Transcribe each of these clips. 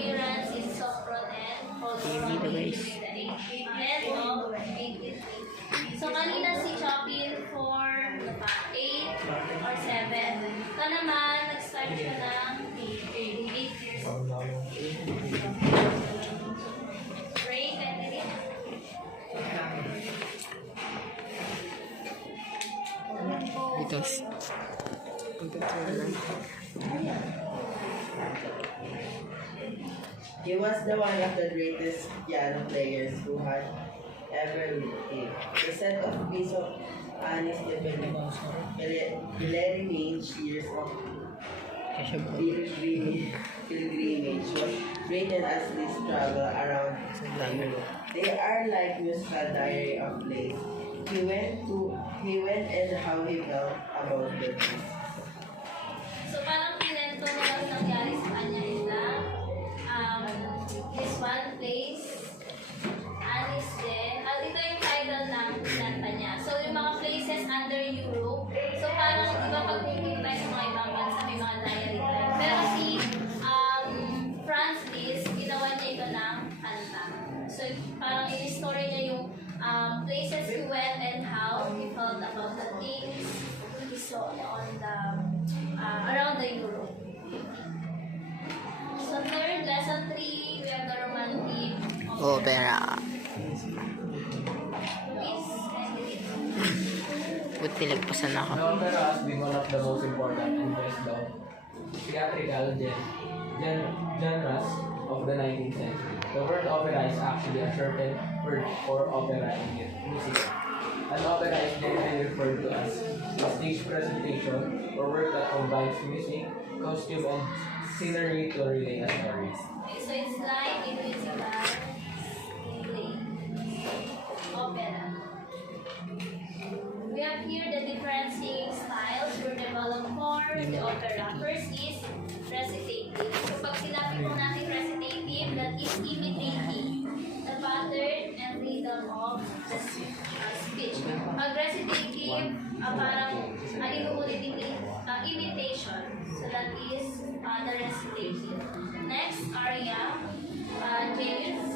appearance is soft and Dito guys. So, kanina si Chopin for 8 or 7. Ito naman, nag-start siya ng 8 years old. Break and then Ito. He was the one of the greatest piano players who had ever lived. The set of piece of Anis de Pilgrimage years of pilgrimage was rated as this travel around Europe. They are like musical diary of place. He went and how he felt about the place. so, parang kinento na lang nangyari sa kanya is that this one place, Alice din. Ito yung title ng kinanta niya. So, yung mga places under Europe. So, parang, di ba, pag pupunta tayo sa mga ibang bansa, may mga diary type. Pero si Franz Liszt, ginawa niya ito ng kanta. So, parang in-story niya yung places he went and how he felt about the things he saw on the around the Europe. So third, lesson 3, we have the romantic Opera. Peace and Buti lagpasan ako. The opera has been one of the most important and best known theatrical genres of the 19th century. The word opera is actually a shortened word for opera in music. An opera is generally referred to as a stage presentation or work that combines music, costume, and scenery to relay a story. Okay, so it's like in musical play, opera. We have here the different singing styles were developed for the opera. First is recitative. So pag sinabi po natin recitative, that is imitating the pattern and rhythm of the speech. Pag recitative, parang alinuulit imitation. So that is the recitative. Next, aria. James.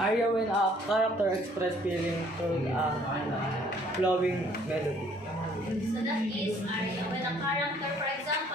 Aria when a character express feeling through a flowing melody. So that is aria. When a character, for example,